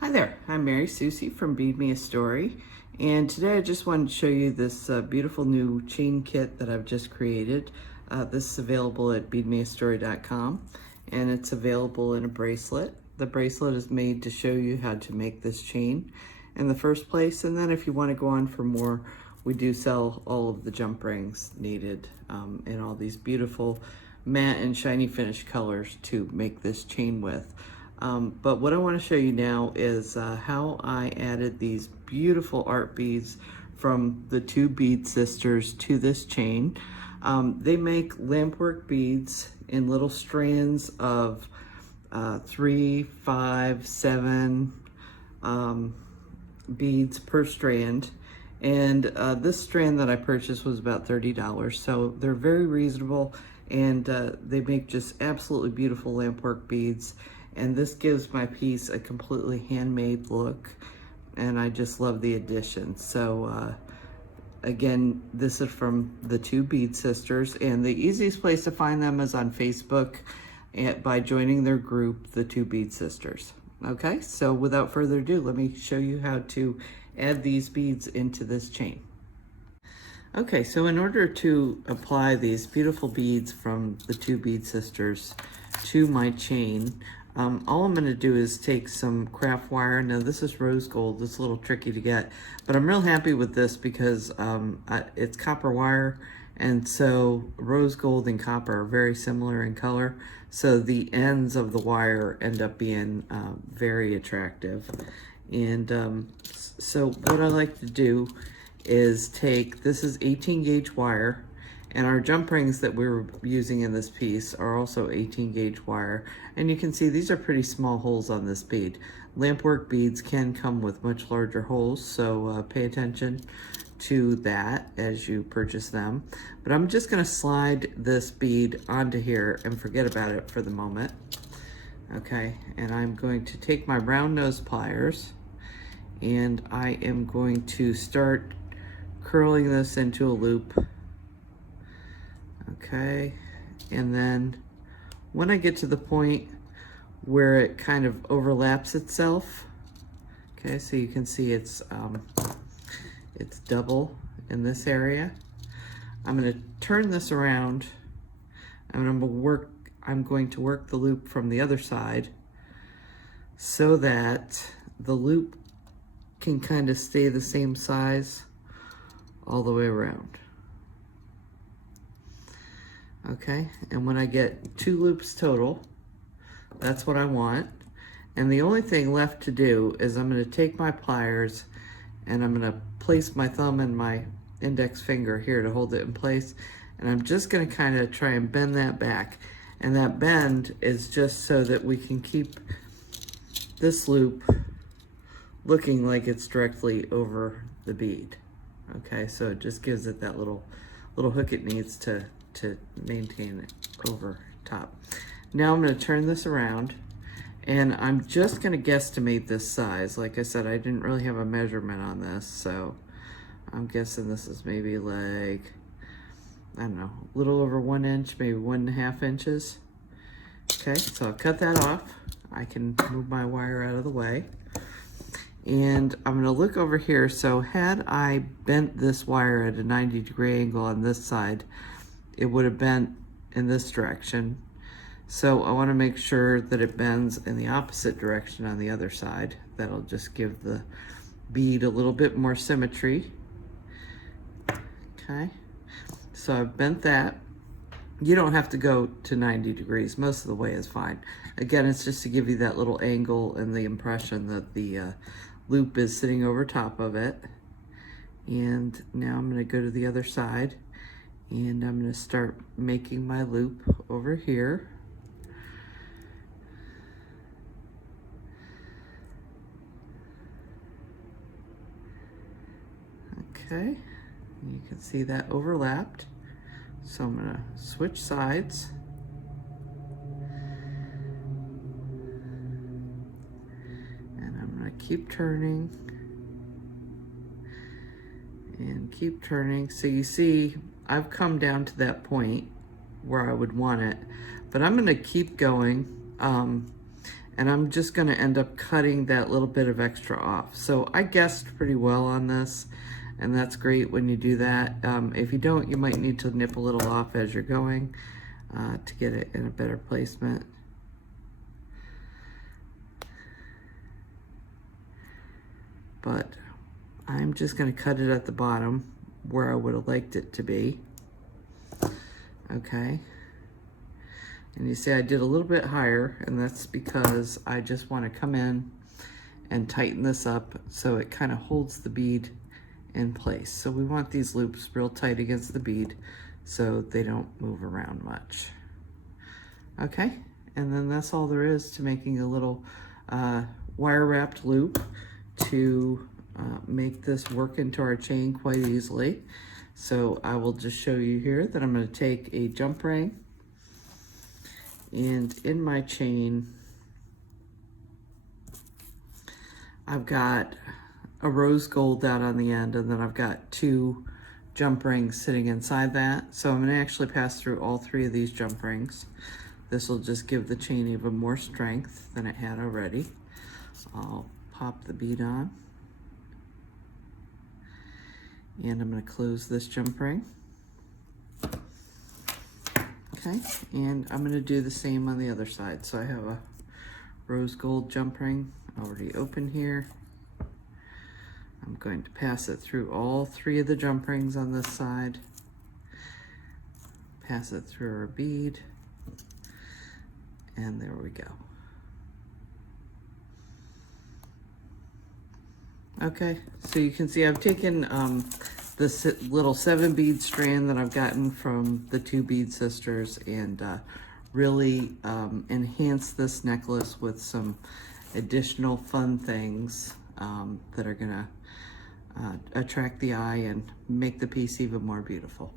Hi there, I'm Mary Susie from Bead Me a Story, and today I just wanted to show you this beautiful new chain kit that I've just created. This is available at beadmeastory.com, and it's available in a bracelet. The bracelet is made to show you how to make this chain in the first place, and then if you want to go on for more, we do sell all of the jump rings needed in all these beautiful matte and shiny finish colors to make this chain with. But what I want to show you now is how I added these beautiful art beads from the two bead sisters to this chain. They make Lampwork beads in little strands of 3, 5, 7 beads per strand. And this strand that I purchased was about $30, so they're very reasonable, and they make just absolutely beautiful Lampwork beads. And this gives my piece a completely handmade look, and I just love the addition. So again, this is from the two bead sisters, and the easiest place to find them is on Facebook by joining their group, the two bead sisters. Okay, so without further ado, let me show you how to add these beads into this chain. Okay, so in order to apply these beautiful beads from the two bead sisters to my chain, all I'm going to do is take some craft wire. Now this is rose gold. It's a little tricky to get, but I'm real happy with this because it's copper wire, and so rose gold and copper are very similar in color, so the ends of the wire end up being very attractive. And so what I like to do is take, this is 18 gauge wire, and our jump rings that we were using in this piece are also 18 gauge wire. And you can see these are pretty small holes on this bead. Lampwork beads can come with much larger holes, so pay attention to that as you purchase them. But I'm just gonna slide this bead onto here and forget about it for the moment. Okay, and I'm going to take my round nose pliers, and I am going to start curling this into a loop. Okay, and then when I get to the point where it kind of overlaps itself, okay, so you can see it's double in this area, I'm going to turn this around, and I'm going to work the loop from the other side so that the loop can kind of stay the same size all the way around. Okay, and when I get 2 loops total, that's what I want. And the only thing left to do is I'm going to take my pliers and I'm going to place my thumb and my index finger here to hold it in place. And I'm just going to kind of try and bend that back. And that bend is just so that we can keep this loop looking like it's directly over the bead. Okay, so it just gives it that little hook it needs to maintain it over top. Now I'm going to turn this around, and I'm just going to guesstimate this size. Like I said, I didn't really have a measurement on this, so I'm guessing this is maybe like, I don't know, a little over 1 inch, maybe 1.5 inches. Okay, so I'll cut that off. I can move my wire out of the way. And I'm going to look over here. So had I bent this wire at a 90-degree angle on this side, it would have bent in this direction. So I want to make sure that it bends in the opposite direction on the other side. That'll just give the bead a little bit more symmetry. Okay, so I've bent that. You don't have to go to 90 degrees. Most of the way is fine. Again, it's just to give you that little angle and the impression that the loop is sitting over top of it. And now I'm going to go to the other side, and I'm going to start making my loop over here. Okay, you can see that overlapped. So I'm going to switch sides. And I'm going to keep turning and keep turning. So you see, I've come down to that point where I would want it, but I'm going to keep going. And and I'm just gonna end up cutting that little bit of extra off. So I guessed pretty well on this, and that's great when you do that. If you don't, you might need to nip a little off as you're going to get it in a better placement. But I'm just gonna cut it at the bottom where I would have liked it to be. Okay. And you see I did a little bit higher, and that's because I just want to come in and tighten this up so it kind of holds the bead in place. So we want these loops real tight against the bead so they don't move around much. Okay, and then that's all there is to making a little wire wrapped loop to make this work into our chain quite easily. So I will just show you here that I'm going to take a jump ring, and in my chain I've got a rose gold out on the end, and then I've got 2 jump rings sitting inside that. So I'm going to actually pass through all 3 of these jump rings. This will just give the chain even more strength than it had already. I'll pop the bead on, and I'm going to close this jump ring. Okay, and I'm going to do the same on the other side. So I have a rose gold jump ring already open here. I'm going to pass it through all 3 of the jump rings on this side, pass it through our bead, and there we go. Okay, so you can see I've taken this little 7 bead strand that I've gotten from the 2 bead sisters and really enhanced this necklace with some additional fun things that are gonna attract the eye and make the piece even more beautiful.